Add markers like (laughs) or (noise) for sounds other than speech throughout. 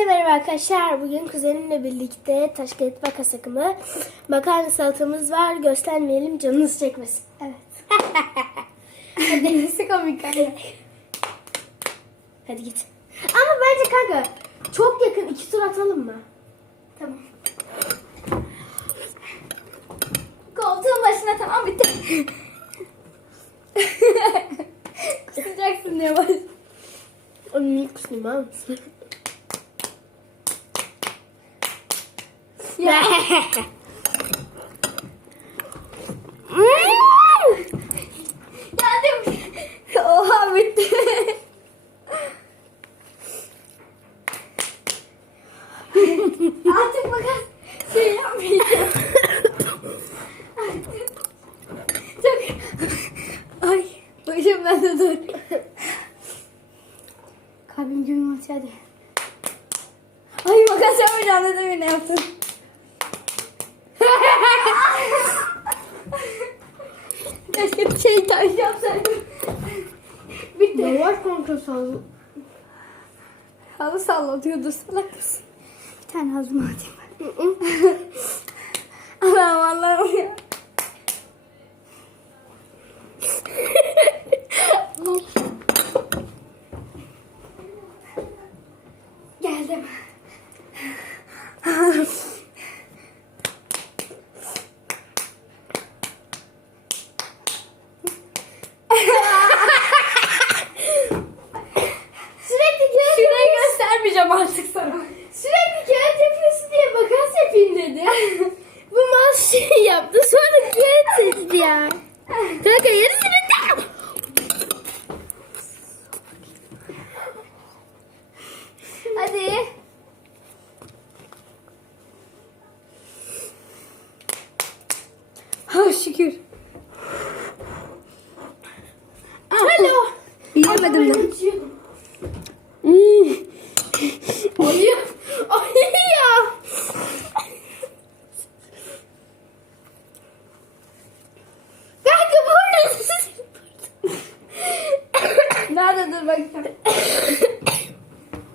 Hepinize merhaba arkadaşlar. Bugün kuzenimle birlikte taş kağıt makas akımı makarna salatamız var. Göstermeyelim canınız çekmesin. Evet. (laughs) Nesi komik anne. Hadi git. Ama bence kanka çok yakın iki tur atalım mı? Tamam. Koltuğun başına tamam bitti. (laughs) Kusacaksın diye baş. Onun ilk kusayım var Ya. Geldim. Oha bitti. Artık makas şey yapmayacağım. Çok... Ay başım bende dur. Kalbim atıyor hadi. Ay makas yapmayacağım dedim yine yaptım. Taş yapsaydım. Bitti. Yavaş kanka sağ Halı sallatıyordu salak mısın? Bir tane hazım atayım. Allah'ım Allah'ım ya. Geldim. Sürekli kağıt Şurayı artık sana. Sürekli kağıt yapıyorsun diye makas yapayım dedi. (laughs) Bu mas şey yaptı sonra kağıt seçti ya. Kanka yarısını da. Hadi. Ha şükür. Alo. Yiyemedim de. Hmm. Oluyor. Oluyor. Kanka burada. Dur bakayım.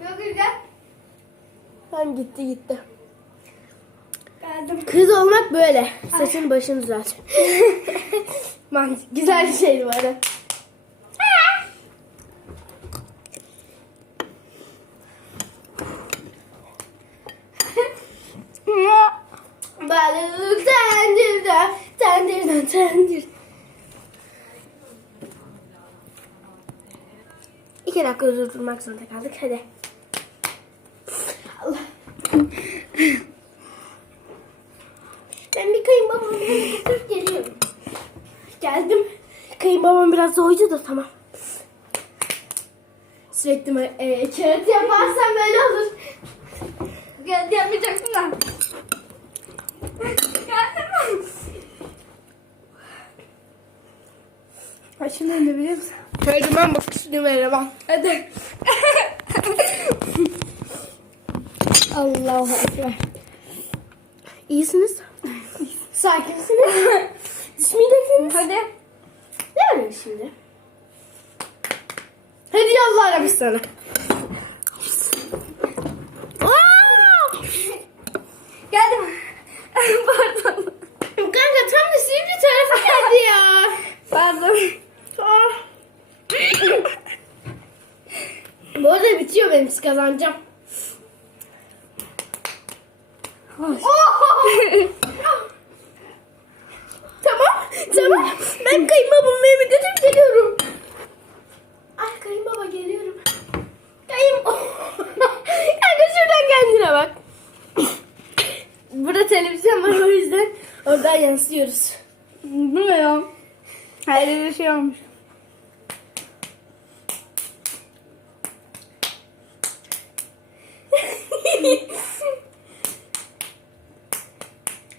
Yok gel. Tamam gitti gitti. Geldim. Kız olmak böyle. Saçın başını düzelt. (laughs) Man, güzel bir şey bu arada. (laughs) Balık tendirde, tendirden tendir. İki dakika özür durmak zorunda kaldık. Hadi. Ben bir kayınbabamın yanına götürüp geliyorum. Geldim. Kayınbabam biraz doydu da tamam. Sürekli e, kağıt yaparsam böyle olur. Gel yapmayacaksın da. Geldim mi? Başım döndü biliyor musun? Şöyle ben bak üstüme eleman. Hadi. (laughs) Allahu Ekber. İyisiniz. (laughs) Sakinsiniz. Bismillahirrahmanirrahim. Hadi. Ne var şimdi? Hadi yallah Arabistan'a. Aa! Geldim. Pardon. Kanka tam da sivri tarafı geldi ya. Pardon. Ah. Bu arada bitiyor benim kazanacağım. Hoş. (laughs) tamam, tamam. Ben kayınbabamın evine götürüp geliyorum. Ay kayınbaba geliyorum. Kayın... (laughs) Kanka şuradan kendine bak. Burada televizyon var o yüzden oradan yansıyoruz. Bu ne ya? Her bir şey olmuş.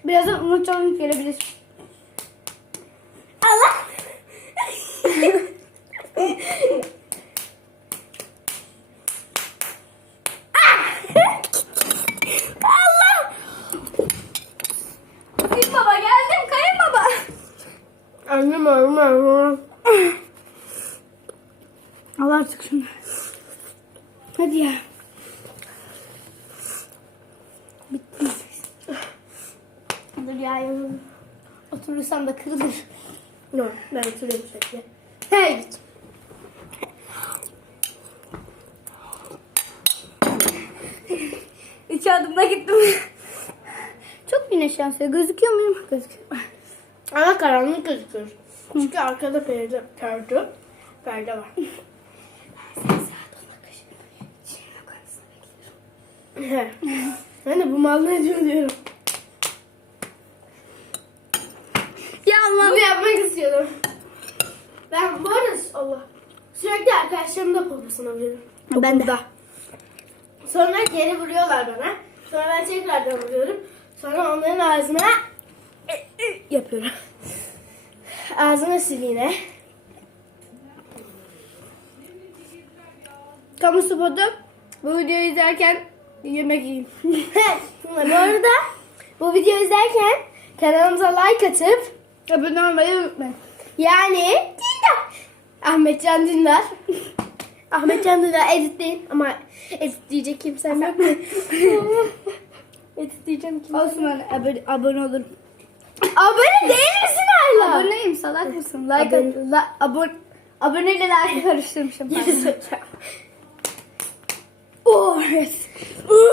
Birazdan unutacağım gelebilir. Allah! Allah! Kayın baba geldim kayın baba. Annem annem. Al artık şunu. Hadi ya. Dur ya. Oturursam da kırılır. Yok ben oturuyorum sürekli. Hey git. İki adımda gittim. Çok güneş yansıyor. Gözüküyor muyum? Gözüküyor. Ama karanlık gözüküyor. Çünkü arkada perde, perde, perde var. Ben de bu malını ediyor diyorum. Ya Allah. Bunu yapmak istiyordum. Ben bu arada Allah sürekli arkadaşlarımın da poposuna vuruyorum. Ben de. Sonra geri vuruyorlar bana. Sonra ben tekrardan vuruyorum. Sonra onların ağzına (laughs) yapıyorum. Ağzına sil yine. Kamu spotu. Bu videoyu izlerken yemek yiyin. (laughs) bu arada bu videoyu izlerken kanalımıza like atıp Abone olmayı unutmayın. yani. Ahmet Can Dindar. (laughs) Ahmet Can Dindar editleyin ama editleyecek kimsem yok? (laughs) Editleyeceğim kim? Olsun hani abone, abone olurum. Abone değil misin hala? Aboneyim salak mısın? Like Abone. at. La, abone. Aboneyle like karıştırmışım. Oh evet. (laughs)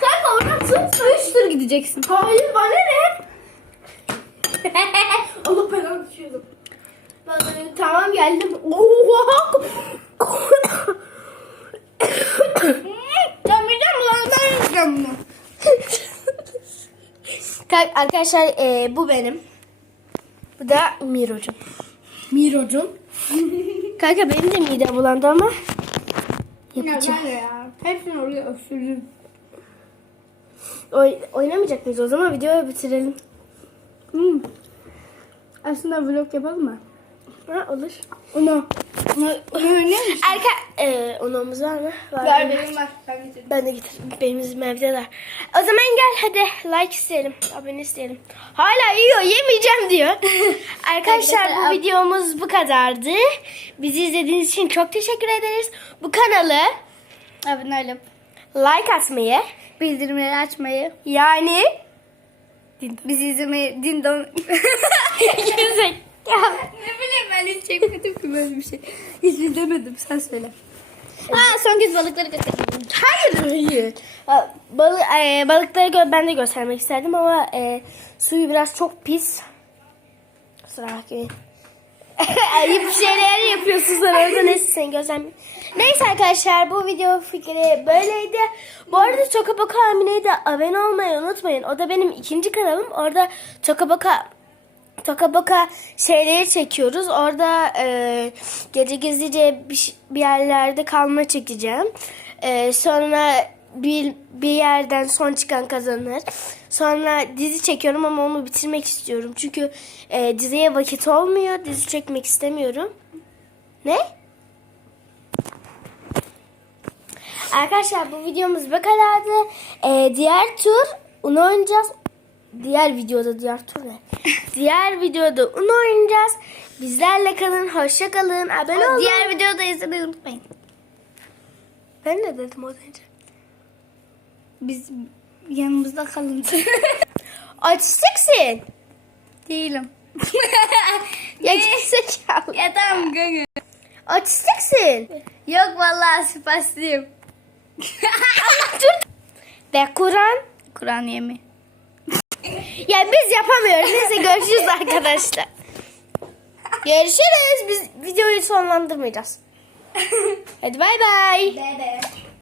Kanka oradan tut. Üç tur gideceksin. Hayır bana ne? Allah belanı düşüyordum. Tamam geldim. Oha. Ya midem bulandı ben bunu. Kanka, Arkadaşlar e, bu benim. Bu da Miro'cum. Miro'cum. Kanka benim de mide bulandı ama yapacağım. Ya, ya. Hepsini oraya öksürdüm. Oy, oynamayacak mıyız o zaman videoyu bitirelim. Hmm. Aslında vlog yapalım mı? Ha, olur. Onu. Onu, onu oynayalım mı? Arka e, onamız var mı? Var. Ver benim var. Ben getirdim. Ben de getirdim. Benim bizim. O zaman gel hadi like isteyelim. Abone isteyelim. Hala yiyor yemeyeceğim diyor. (laughs) Arkadaşlar bu videomuz bu kadardı. Bizi izlediğiniz için çok teşekkür ederiz. Bu kanalı Abone olup like atmayı bildirimleri açmayı, yani bizi izlemeyi, din don... Gerizekalı. ne bileyim ben hiç çekmedim ki böyle bir şey. Hiç izlemedim sen söyle. Aa son kez balıkları göstereyim. Hayır hayır. Ha, Balı, e, balıkları gö- ben de göstermek isterdim ama e, suyu biraz çok pis. Kusura bakmayın. (laughs) Ayıp şeyler yapıyorsun sen orada neyse sen gözlem. Neyse arkadaşlar bu video fikri böyleydi. Bu arada Çokaboka Amine'ye de abone olmayı unutmayın. O da benim ikinci kanalım. Orada Çokaboka Toka şeyleri çekiyoruz. Orada e, gece gizlice bir, bir yerlerde kalma çekeceğim. E, sonra bir, bir yerden son çıkan kazanır. Sonra dizi çekiyorum ama onu bitirmek istiyorum. Çünkü e, diziye vakit olmuyor. Dizi çekmek istemiyorum. Ne? Arkadaşlar bu videomuz bu kadardı. E, diğer tur onu oynayacağız. Diğer videoda diğer tur ne? diğer videoda onu oynayacağız. Bizlerle kalın, hoşça kalın, abone olun. Diğer videoda izlemeyi unutmayın. Ben ne dedim az önce? Biz yanımızda kalın. (laughs) Otistiksin. Değilim. (laughs) Ya gerizekalı. ya tamam gönül. Otistiksin. Yok vallahi spaslıyım. (laughs) Ve Kur'an. Kur'an yemi. Ya biz yapamıyoruz. Neyse görüşürüz arkadaşlar. Görüşürüz. Biz videoyu sonlandırmayacağız. (laughs) Hadi bay bay. Bebe.